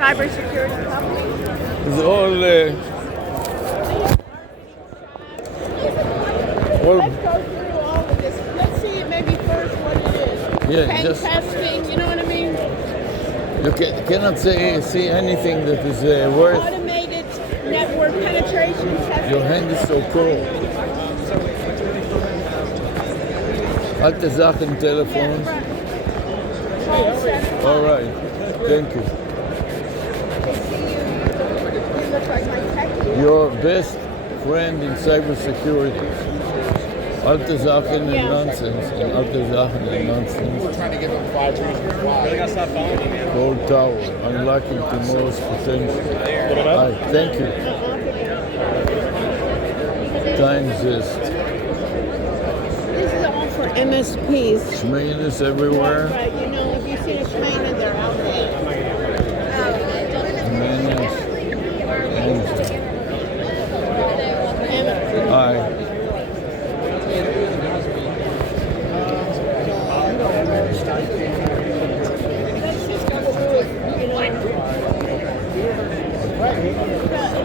Cybersecurity company. It's all, Let's go through all of this. Let's see maybe first what it is. Yeah, Pen just- testing, you know what I mean? you cannot see anything that is worth. Automated network penetration testing. Your hand is so cold. Alte Sachen Telefon. Yeah, right. All right. Thank you. I see you. You look like my techie. Your best friend in cybersecurity. Alte Sachen and Yeah. nonsense. And alte Sachen and nonsense. We're trying to give them 5 reasons why. Really gotta stop following me, man. Gold Tower. Unlocking tomorrow's potential. Hi, thank you. Time Zest. This is all for MSPs. Schmainus everywhere. Right, you know, if you see a Schmainer, they're out there. Schmainus. Hi. Let's just go through it, you know.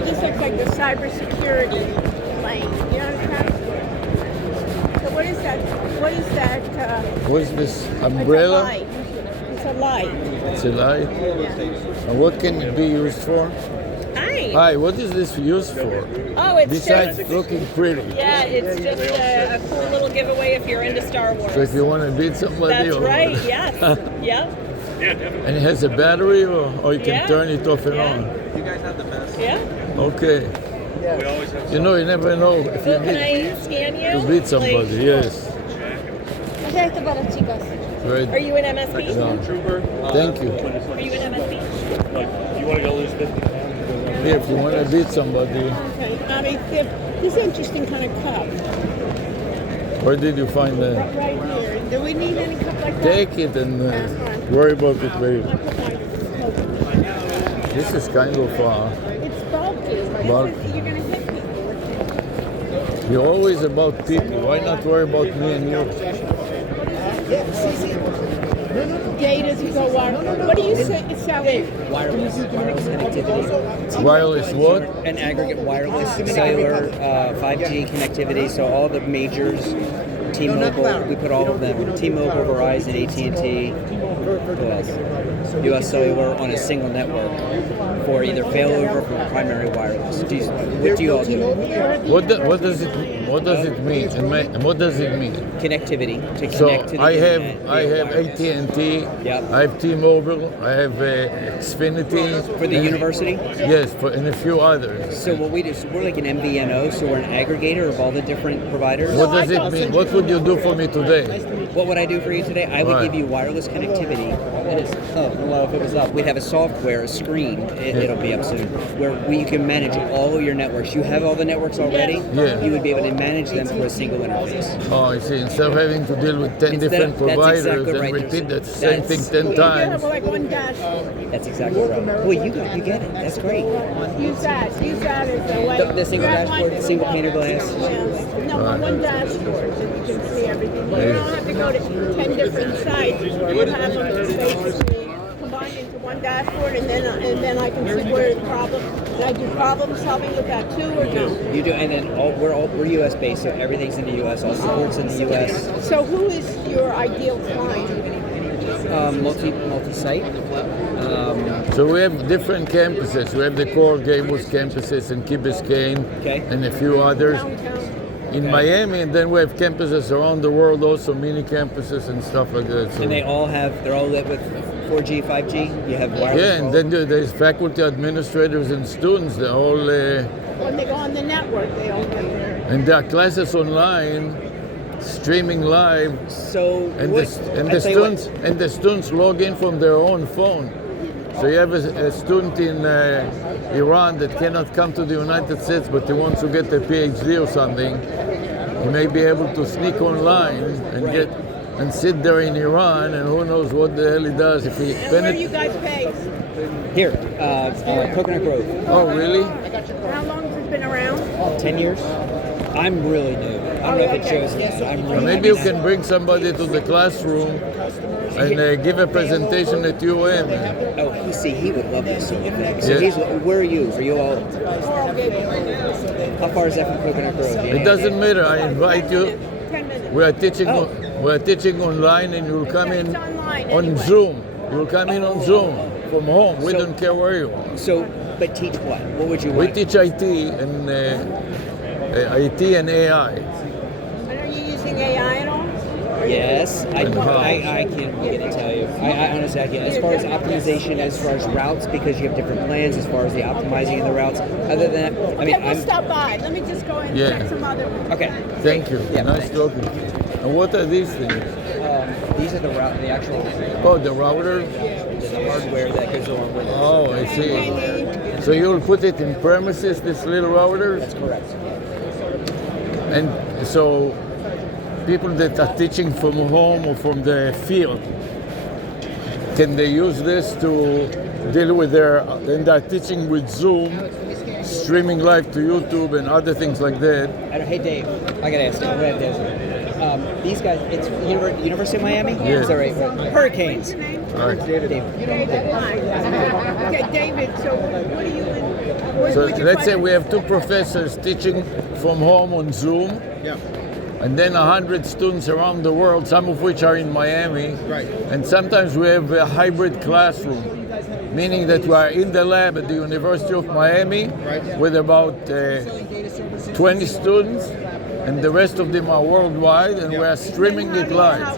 This looks like the cybersecurity lane. You know what I'm saying? So what is that? What is that? What's this It's a umbrella? light. It's a light. It's a light. And what can it be used for? Hi. Hi, what is this used for? Oh, it's Besides just. looking pretty. Yeah, it's just a cool little giveaway if you're into Star Wars. So if you want to beat somebody, That's or, right. Yes. Yep. and it has a battery, or you can Yeah. turn it off and Yeah. on. You guys have the best. Yeah. Okay. We always have You know, you never know if you So can need I scan you? to beat somebody. Yes. Are Right. you an MSP? No. Trooper. Thank you. Are you an MSP? You want to go lose 50 pounds? Yeah, if you want to beat somebody, Okay. I mean, this interesting kind of cup where did you find that? right here. Do we need any cup like that? Take it and worry about it later. I put my coat. This is kind of, It's bulky. Bulky. You're going to hit people with it. you're always about people. Why not worry about me and you? Data to go on. What do you say? It's selling. Wireless connectivity, Wireless what? and aggregate wireless, cellular, 5G connectivity. So all the majors, T-Mobile, we put all of them. T-Mobile, Verizon, AT&T, who else? U.S. Cellular on a single network for either failover for primary wireless. What do you all do? What does it mean? And what does it mean? Connectivity to So connect to the I have internet via wireless. AT&T. Yep. I have T-Mobile. I have Xfinity. For the university? Yes, and a few others. So what we do, so we're like an MVNO, so we're an aggregator of all the different providers. What does it mean? What would you do for me today? What would I do for you today? I would Right. give you wireless connectivity. Hello, if it was up. We'd have a software, a screen, it'll be up soon, where you can manage all of your networks. You have all the networks already? Yeah. You would be able to manage them through a single interface. Oh, I see. Instead of having to deal with 10 different That's providers exactly and right. repeat that same thing 10 You times. have like one dashboard. That's exactly right. Well, you get it. That's great. Use that. Use that as a way. The single You have dashboard, one- the single pane of glass. Yeah. No, Right. one dashboard so you can see everything. You Yeah. don't have to go to 10 different sites. You have them basically combined into one dashboard, and then I can see where the problem. Can I do problem solving with that too, or no? You do, and then we're U.S. based, so everything's in the U.S. All support's in the U.S. So who is your ideal client? Multi-site. So we have different campuses. We have the core Gables campuses in Key Biscayne Okay. and a few others Downtown. in Miami, and then we have campuses around the world, also mini campuses and stuff like that. So, And they're all lit with 4G, 5G. You have wireless. yeah, and then there's faculty, administrators, and students. They're all When they go on the network, they all get there. and there are classes online, streaming live, So and what, the students log in from their own phone. So you have a student in Iran that cannot come to the United States, but he wants to get a PhD or something. He may be able to sneak online and sit there in Iran, and who knows what the hell he does if he. And where do you guys pay? Here, Coconut Grove, Oh, really? How long has it been around? 10 years. I'm really new. I don't know if it shows yet. I'm really Maybe you can bring somebody to the classroom and give a presentation at UM. Oh, he would love this sort of thing. So Yes. where are you? Are you all? How far is that from Coconut Grove? Do you It know? doesn't matter. I invite you. 10 minutes. We are teaching. Oh. We are teaching online, and you'll come in It's online on anyway. Zoom. You'll come in on Zoom from home. We So- don't care where you are. So, but teach what? What would you We want? teach IT and AI. And are you using AI at all? Yes, I can't begin to tell you. I honestly, I can't. As far as optimization, as far as routes, because you have different plans, as far as the optimizing of the routes. Other than that, I mean, Okay, we'll stop by. Let me just go and Yeah. check some other. okay. Thank you. Yeah, Nice thanks. talking to you. And what are these things? These are the route, the actual Oh, the router. the hardware that goes along with it. Oh, I see. So you'll put it in premises, this little router? That's correct. And so people that are teaching from home or from the field, can they use this to deal with then they're teaching with Zoom, streaming live to YouTube and other things like that. Hey Dave, I gotta ask you. Go ahead, Dave. These guys, it's University of Miami? Yeah. Is that right? Hurricanes. All right. Dave. Okay, David, so what are you in? Where's So your let's say question? we have two professors teaching from home on Zoom, Yeah. and then 100 students around the world, some of which are in Miami. Right. And sometimes we have a hybrid classroom, meaning that we are in the lab at the University of Miami Right. with about 20 students, and the rest of them are worldwide, and we are streaming it live.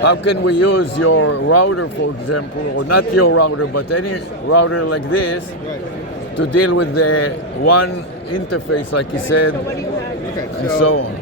How can we use your router, for example, or not your router, but any router like this, to deal with the one interface, like you said, Okay. and so on?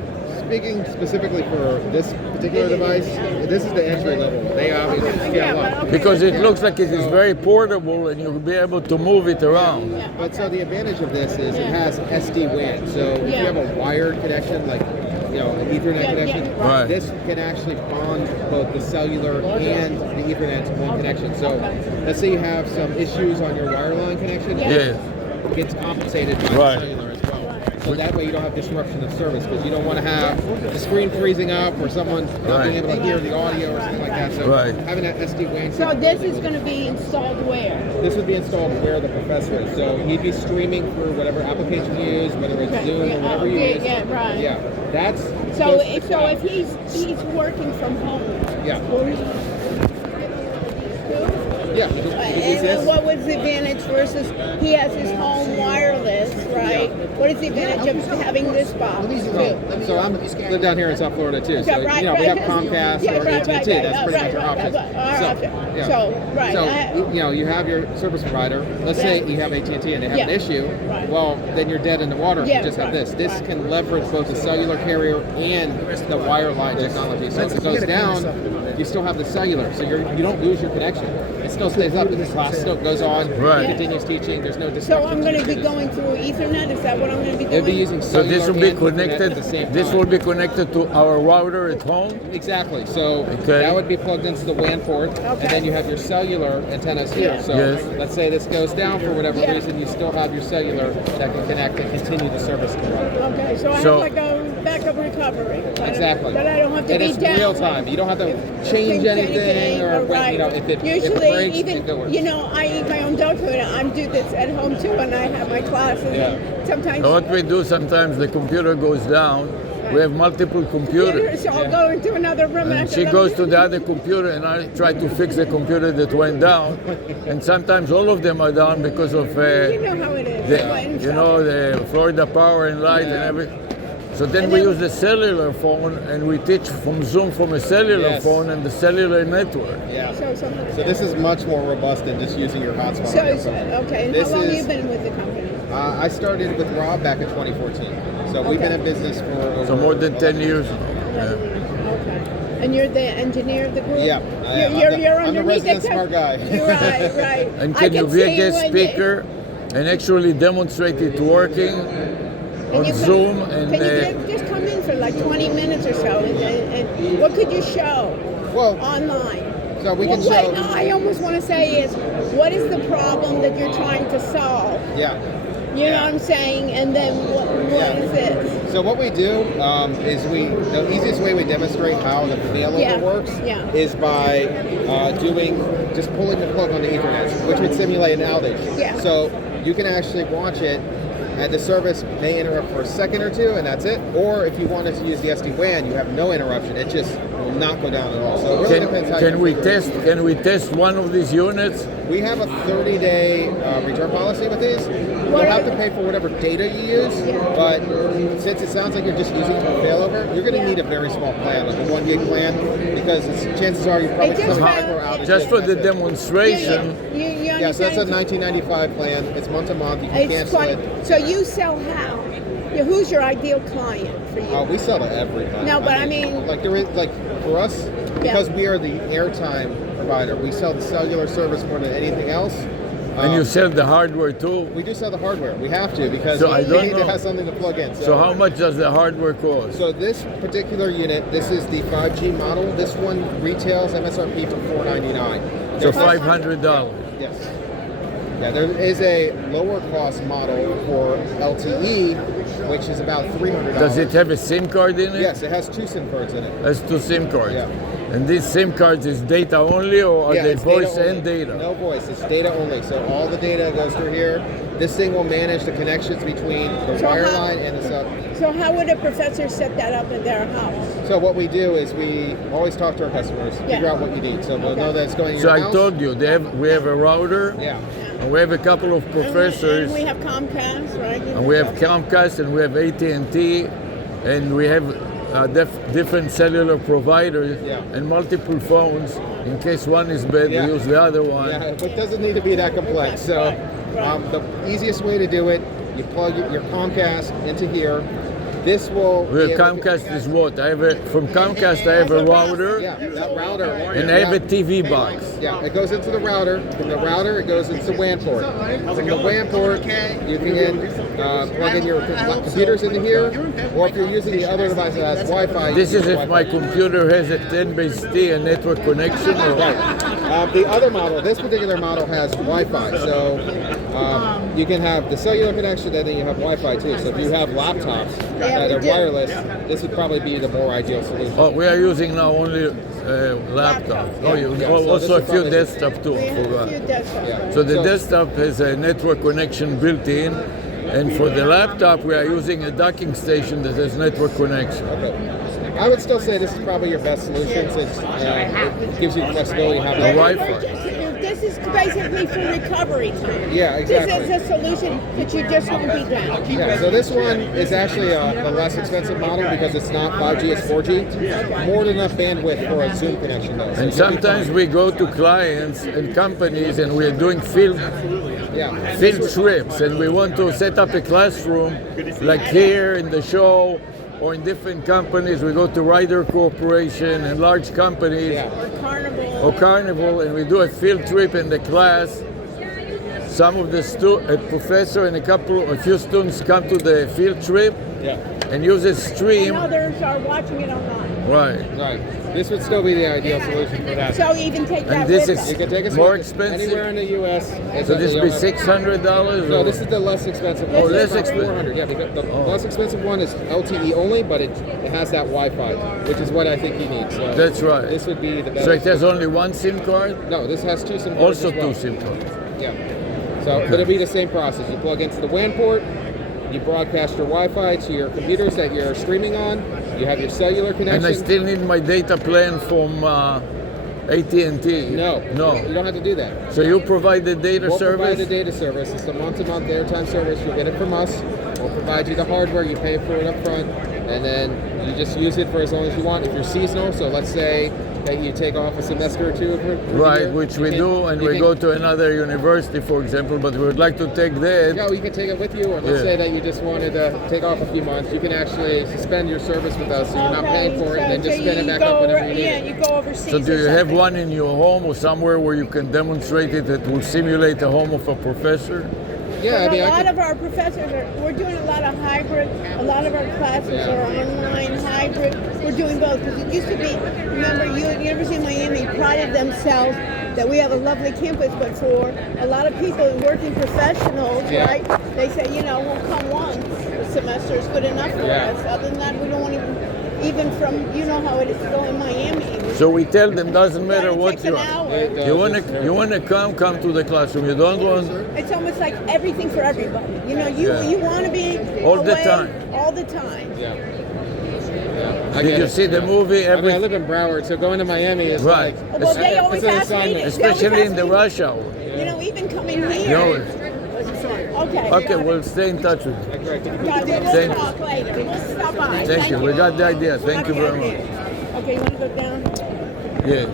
Speaking specifically for this particular device, this is the entry level. They obviously scale up. Because it looks like it is very portable, and you'll be able to move it around. But so the advantage of this is it has SD-WAN. So if you have a wired connection, like an Ethernet connection, Right. this can actually bond both the cellular and the Ethernet to one connection. So let's say you have some issues on your wireline connection, Yes. it gets compensated by Right. the cellular as well. So that way you don't have disruption of service, because you don't want to have the screen freezing up or someone not being able to hear the audio or something like that. So Right. having that SD-WAN. So this is going to be installed where? This would be installed where the professor is. So he'd be streaming through whatever application you use, whether it's Zoom or whatever you use. Yeah, right. Yeah, that's So goes to the if cloud. he's working from home, Yeah. will he Yeah, you can use and this. what was the advantage versus he has his home wireless, right? What is the advantage of having this box too? So I live down here in South Florida too. So Right, we have right. Comcast Yeah, or right, AT&T. right, That's right, pretty much our right, options. right, our option. yeah. So, right, So you have your service provider. Let's say you have AT&T and they have an Yeah. issue. Right. Well, then you're dead in the water if Yeah, you just have right, this. This right. can leverage both the cellular carrier and the wireline technology. So if it goes down, you still have the cellular. So you don't lose your connection. It still stays up. The class still goes on. Right. Continues teaching. There's no So disruption. I'm going to be going through Ethernet. Is that what I'm going to be It doing? would be using So cellular this will be and Ethernet connected. at the same This time. will be connected to our router at home. Exactly. So Okay. that would be plugged into the WAN port, and then you have your cellular antennas here. Yeah. So Yes. let's say this goes down for whatever Yeah. reason, you still have your cellular that can connect and continue the service to run. Okay, so I So- have like a backup recovery. Exactly. But I don't have to and be it's down. real time. You don't have to change anything or when, right. if it Usually, breaks, even it goes. I eat my own dog food. I do this at home too, and I have my classes. Yeah. And sometimes So what we do sometimes, the computer goes down. We have multiple computers. So I'll go into another room And and she goes to the other computer, and I try to fix the computer that went down. And sometimes all of them are down because of You know how it is. the Florida Power and Light and everything. So then And we then- use the cellular phone, and we teach from Zoom from a cellular Yes. phone and the cellular network. Yeah. So this is much more robust than just using your hotspot. So on your it's, phone. okay. And This how long have is- you been with the company? I started with Rob back in 2014. So we've been in business for over So more than 10 years. Okay. And you're the engineer of the group? Yeah, I am. You're I'm the underneath resident tech- smart guy. You're right, right. And I can you be a see guest when speaker and actually demonstrate it working on you Zoom? Can you just come in for like 20 minutes or so, and what could you show Well, online? so we can Well, show. wait, no, I almost want to say is, what is the problem that you're trying to solve. Yeah. You know what I'm saying? And then what is this? So what we do is the easiest way we demonstrate how the failover Yeah, works yeah. is by just pulling the plug on the Ethernet, which would simulate an outage. Yeah. So you can actually watch it, and the service may interrupt for a second or two, and that's it. Or if you wanted to use the SD-WAN, you have no interruption. It just will not go down at all. So it really depends how Can you configure it. we test one of these units? We have a 30-day return policy with these. You'll have to pay for whatever data you use, but since it sounds like you're just using it for failover, you're going to need a very small plan, like a 1 gig plan, because chances are you probably just some found- hardware outage. Just for the that's it. demonstration. You Yeah, so that's a understand? 1995 plan. It's month to month. You can It's cancel funny. it. So you sell how? Yeah, who's your ideal client for you? We sell to everybody. No, but I mean- like there is for us, because we are the airtime provider, we sell the cellular service more than anything else. And you sell the hardware too? We do sell the hardware. We have to because So I we don't need to know. have something to plug in. So how much does the hardware cost? So this particular unit, this is the 5G model. This one retails MSRP for $499. So There's $500. Yes. Yeah, there is a lower cost model for LTE, which is about $300. Does it have a SIM card in it? Yes, it has 2 SIM cards in it. Has 2 SIM cards. Yeah. And these SIM cards is data only, or are they it's voice data and only. data? No voice, it's data only. So all the data goes through here. This thing will manage the connections between the So wire how- line and the cell. So how would a professor set that up in their house? So what we do is we always talk to our customers, figure Yeah. out what you need. So we'll Okay. know that it's going in So your I house. told you, we have a router, Yeah. and we have a couple of professors, And we have Comcast, right? and we have Comcast, and we have AT&T, and we have different cellular providers Yeah. and multiple phones. In case one is bad, Yeah. we use the other one. Yeah, but it doesn't need to be that complex. So the easiest way to do it, you plug your Comcast into here. This will. Well, be able to- Comcast is what? From Comcast, I have a router, Yeah, that router. and I have a TV box. Yeah, it goes into the router. From the router, it goes into the WAN port. From the WAN port, you can plug in your computers into here, or if you're using the other device that has Wi-Fi. This you is use if my Wi-Fi. computer has a 10x10 and network connection. Or Right. The other model, this particular model has Wi-Fi, so you can have the cellular connection, and then you have Wi-Fi too. So if you have laptops that are wireless, this would probably be the more ideal solution. Oh, we are using now only laptops. Oh, so also this a is few probably- desktop too. We I have a forgot. few desktops. Yeah. So the desktop has a network connection built in, and for the laptop we are using a docking station that has network connection. Okay. I would still say this is probably your best solution since it gives you the flexibility of having The But Wi-Fi. This is basically for recovery time. Yeah, exactly. This is a solution that you just won't be down. Yeah, so this one is actually the less expensive model because it's not 5G, it's 4G. More than enough bandwidth for a Zoom connection though. So And you'll be sometimes fine. we go to clients and companies and we are doing field trips, and we want to set up a classroom like here in the show or in different companies. We go to Ryder Corporation and large companies Yeah. Or Carnival. or Carnival, and we do a field trip in the class. Some of the a professor and a few students come to the field trip Yeah. and use a And stream. others are watching it online. Right. Right. This would still be the ideal solution for that. So even take that And this with is us. You can take us more with expensive? anywhere in the U.S. So this would be $600? No, or- this is the less expensive one. Oh, less It's about expensive. 400. Yeah, because the less expensive one is LTE only, but it has that Wi-Fi, which is what I think you need. So That's right. This would be the best. So it has only one SIM card? No, this has 2 SIM cards. Also as well. 2 SIM cards. Yeah. So, but it'll be the same process. You plug into the WAN port, you broadcast your Wi-Fi to your computers that you're streaming on. You have your cellular connection. And I still need my data plan from AT&T. No, No. you don't have to do that. So you provide the data We'll service? provide the data service. It's a month-to-month airtime service. You'll get it from us. We'll provide you the hardware. You pay for it up front, and then you just use it for as long as you want. If you're seasonal, so let's say that you take off a semester or two. For the Right, year, which you we can- do, and you we can- go to another university, for example, but we would like to take that. Yeah, well, you can take it with you, or let's Yeah. say that you just wanted to take off a few months. You can actually suspend your service with us, so you're not paying for it, and then just spin it back up whenever you need Yeah, it. you go overseas. So do or you have something. one in your home or somewhere where you can demonstrate it that will simulate the home of a professor? Yeah, I mean, a I lot could- of our professors we're doing a lot of hybrid. A lot of our classes are online, hybrid. We're doing both because it used to be. Remember, University of Miami prided themselves that we have a lovely campus, but for a lot of people and working professionals, right? They say, we'll come once a semester is good enough for us. Other than that, we don't want to. Even from how it is to go in Miami. So we tell them doesn't matter what Takes you an hour. you want to come to the classroom. You don't want. It's almost like everything for everybody. You want to be All the away time. all the time. Did you see the movie? I live in Broward, so going to Miami is Right. like... Well, they always it's an ask me. assignment. Especially in the rush hour. Even coming here. No. Okay. Okay, we'll stay in touch with you. Guys, we'll Thank- talk later. We'll stop by. Thank you. We got the idea. Thank you very much. Okay, you want to go down? Yes.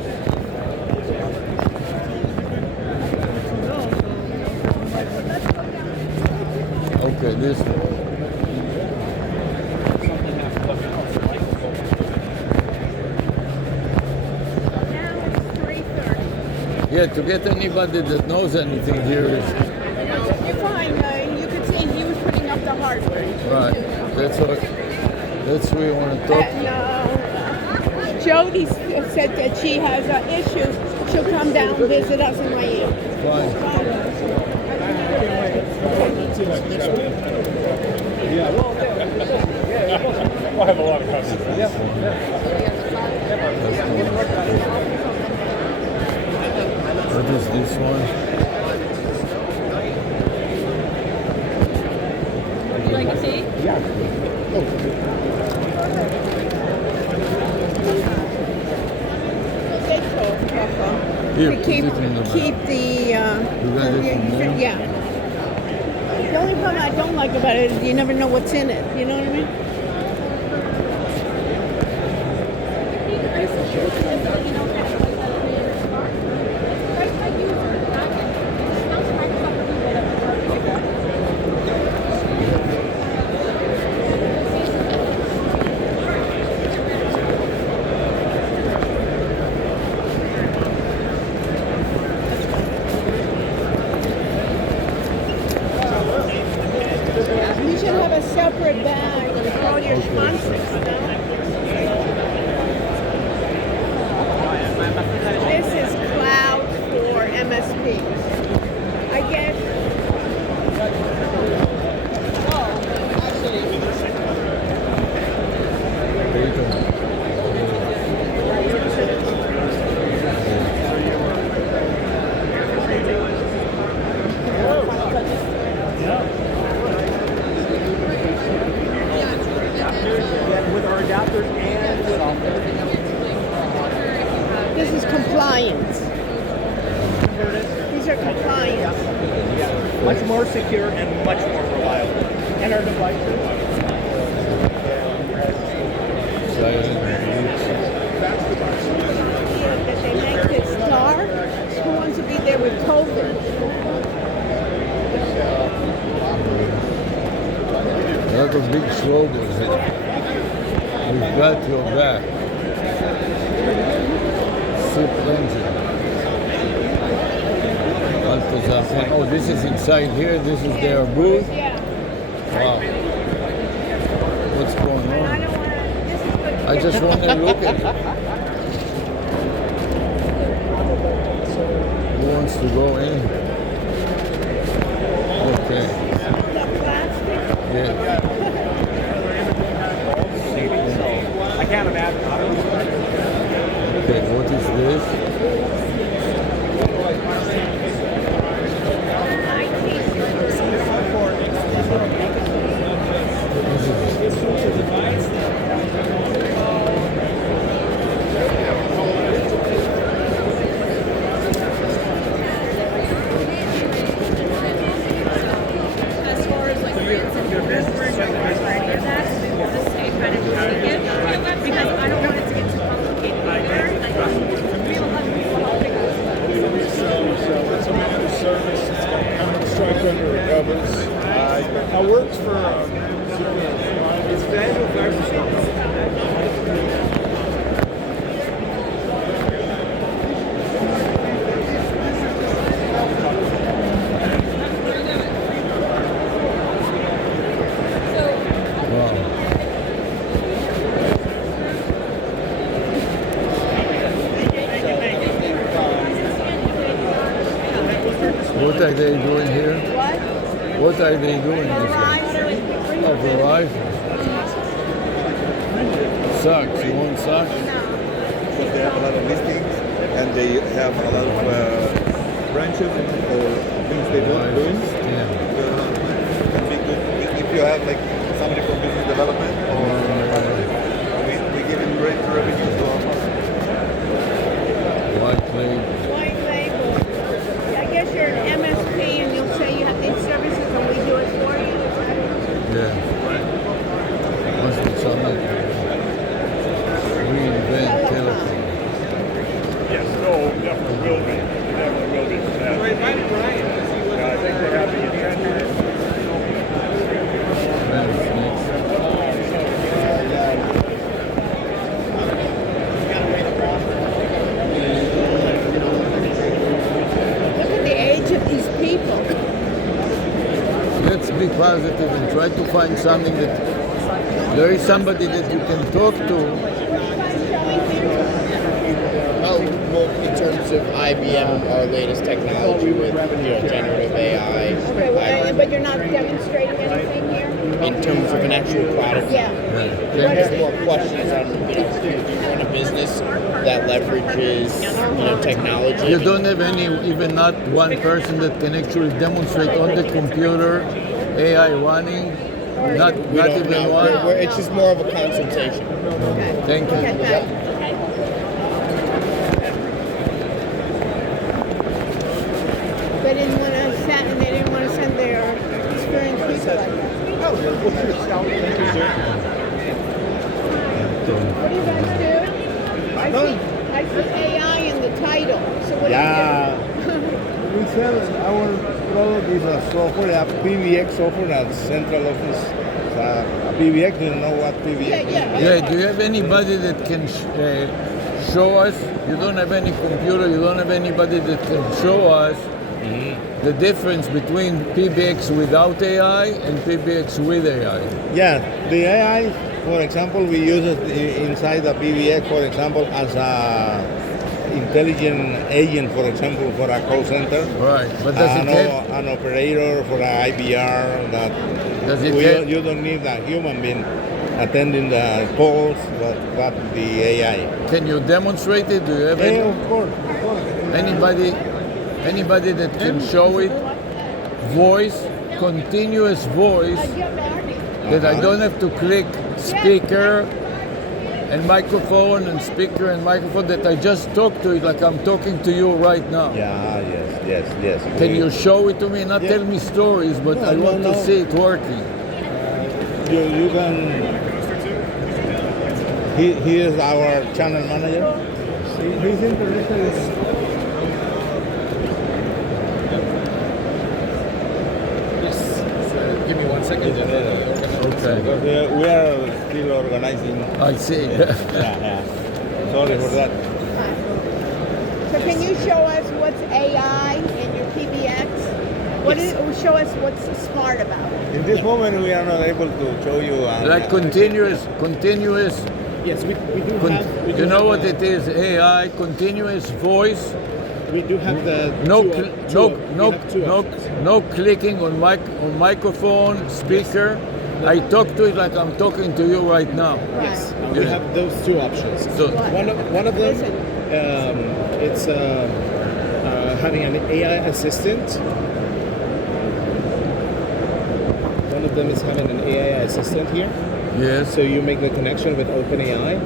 Okay, this. Now it's 3:30. Yeah, to get anybody that knows anything here is You're fine. You can see he was putting up the hardware. right. That's what we want to talk. And Jody said that she has issues. She'll come down and visit us in Miami. Fine. We'll have a lot of customers. What is this one? Would you like a tea? Here, To put keep it in the keep back. the got it in there? yeah. The only part I don't like about it is you never know what's in it. You know what I mean? You should have a separate bag for all your sponsors. This is cloud for MSP. I guess. There you go. With our adapters and with all This is compliance. These are compliance. much more secure and much more reliable. And our devices. That they make this dark. Who wants to be there with COVID? A lot of big slogans here. We've got your back. Soup engine. Balthazar. Oh, this is inside here. This is their booth. Yeah. Wow. What's going I on? don't want to. This is good. I just want to look at it. Who wants to go in? Okay. The plastic. Yeah. I can't imagine. Okay, what is this? As far as like grants and investments or any of that, we'll just stay kind of take it because I don't want it to get too complicated either. Like, we will have It's a managed service. It's got contract under the covers. I worked for it's manufacturing. What are they doing? Oh, Verizon. Socks. You want socks? Because they have a lot of listings and they have a lot of branches or things they don't do. Yeah. Can be good if you have like somebody from business development or we give it great revenue to our partners. White label. White label. I guess you're an MSP and you'll say you have these services and we do it for you. Yeah. Must be something. Reinvent telecom. Yes, no, definitely will be. Definitely will be. Yeah, I think they have the intent. Look at the age of these people. Let's be positive and try to find something that there is somebody that you can talk to. Well, in terms of IBM, our latest technology with generative AI, Okay, well, but you're not demonstrating anything here? in terms of an actual product. Yeah. There's more questions on, do you run a business that leverages, technology? You don't have any, even not one person that can actually demonstrate on the computer AI running. Not We don't even know. one. It's just more of a consultation. Okay. Thank you. Okay, bye. They didn't want to send, and they didn't want to send their experienced people like that. What do you guys do? I see AI in the title. So what do you do? We sell our product is a software, a PBX software, a central office. A PBX, you know what PBX is? Yeah, do you have anybody that can show us? You don't have any computer, you don't have anybody that can show us the difference between PBX without AI and PBX with AI. Yeah, the AI, for example, we use it inside the PBX, for example, as a intelligent agent, for example, for a call center. Right, but does it have, An operator for an IBR that does it have, you don't need a human being attending the calls, but the AI. can you demonstrate it? Do you have any, Of course. anybody that can show it? Voice, continuous voice, that I don't have to click speaker and microphone and speaker and microphone, that I just talk to it like I'm talking to you right now. Yeah, yes. Can you show it to me? Not tell me stories, but I want to see it working. You can. He is our channel manager. He's interested in. Give me 1 second. Okay. We are still organizing. I see. Yeah. Sorry for that. So can you show us what's AI in your PBX? What is, show us what's smart about it. In this moment, we are not able to show you. Like continuous. Yes, we do have. We do You know have what the- it is? AI, continuous voice. We do have the No, two cl- op- no, two op- we no, have two no, options. no clicking on microphone, speaker. I talk to it like I'm talking to you right now. Yes, Yeah. we have those two options. So, One of them, Listen. it's having an AI assistant. One of them is having an AI assistant here. yes. So you make the connection with OpenAI.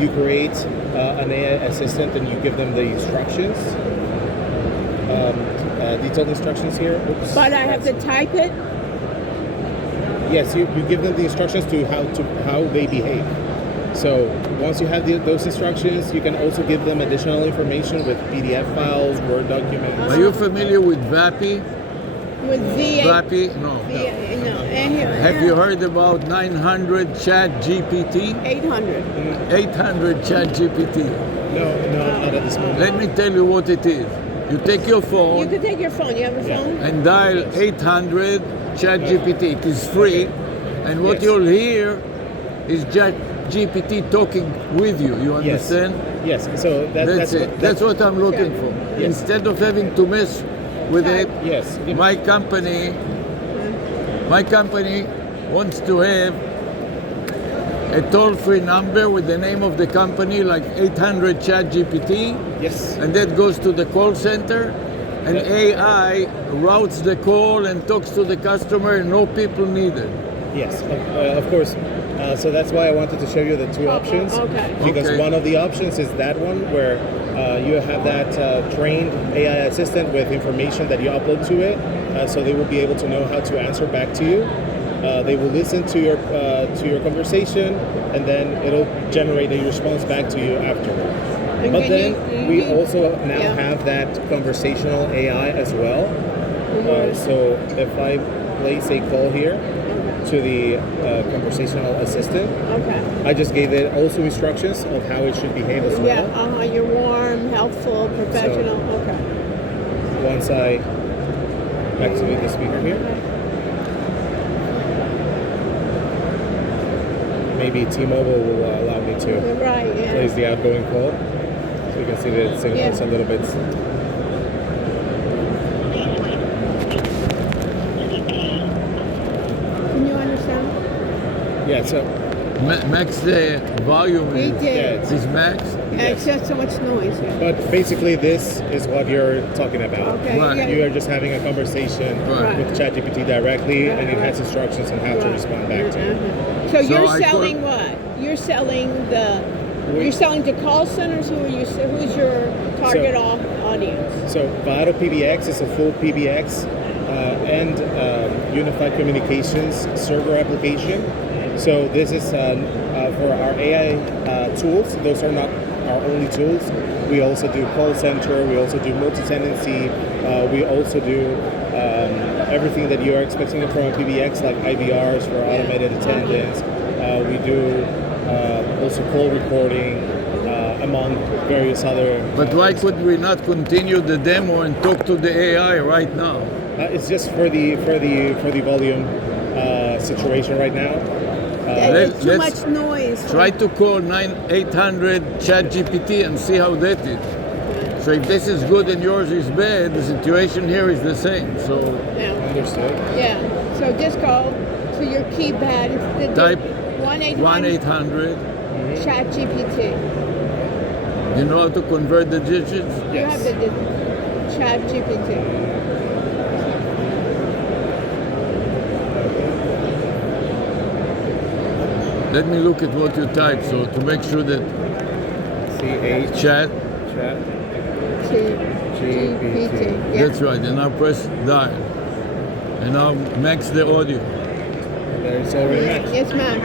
You create an AI assistant and you give them the instructions, detailed instructions here. Oops. But I have to type it. Yes, you give them the instructions to how they behave. So once you have those instructions, you can also give them additional information with PDF files, Word documents. Are you familiar with VAPI? With VA. VAPI? No. Have you heard about 900 Chat GPT? 800. 800 Chat GPT. No, not at this moment. Let me tell you what it is. You take your You phone could take your phone. You have a phone? and dial 800 Chat GPT. It is free, and what you'll hear is Chat GPT talking with you. You Yes. understand? Yes. So That's it. That's what I'm looking for. Yes. Instead of having to mess with it, Yes. my company My company wants to have a toll-free number with the name of the company, like 800 chat GPT, Yes. and that goes to the call center, and AI routes the call and talks to the customer, and no people needed. Yes, of course. So that's why I wanted to show you the two options. Okay. Because Okay. one of the options is that one where you have that trained AI assistant with information that you upload to it, so they will be able to know how to answer back to you. They will listen to your conversation, and then it'll generate a response back to you afterward. And But can then you- we you- also now yeah. have that conversational AI as well. So if I place a call here to the conversational assistant, Okay. I just gave it also instructions of how it should behave as well. Yeah, you're warm, helpful, professional. Okay. Once I activate the speaker here, maybe T-Mobile will allow me to Right, yeah. place the outgoing call. So you can see that it's Yeah. a little bit. Can you understand? Yeah, so Max the volume He is, did. is max. Yeah, it's just so much noise. Yeah. but basically this is what you're talking about. Okay. Right. Yeah. You are just having a conversation Right. with ChatGPT directly, and it Right. has instructions on how to Right. respond back to it. So So you're I selling call- what? You're selling you're selling to call centers. Who's your target audience? So Vado PBX is a full PBX and unified communications server application. So this is for our AI tools. Those are not our only tools. We also do call center. We also do multi-tenancy. We also do everything that you are expecting from a PBX, like IVRs for automated attendance. We do also call recording, among various other. But why could we not continue the demo and talk to the AI right now? It's just for the volume situation right now. It's too let's much noise. Try to call 800 chat GPT and see how that is. So if this is good and yours is bad, the situation here is the same. So Yeah. Understood. Yeah. So just go to your keypad. type 1-800 1-800. Chat GPT. You know how to convert the digits? You have the Chat GPT. Let me look at what you type, so to make sure that CH chat, chat. GPT. Yeah. that's right, and now press dial. And now max the audio. There it's already matched. Yes, ma'am.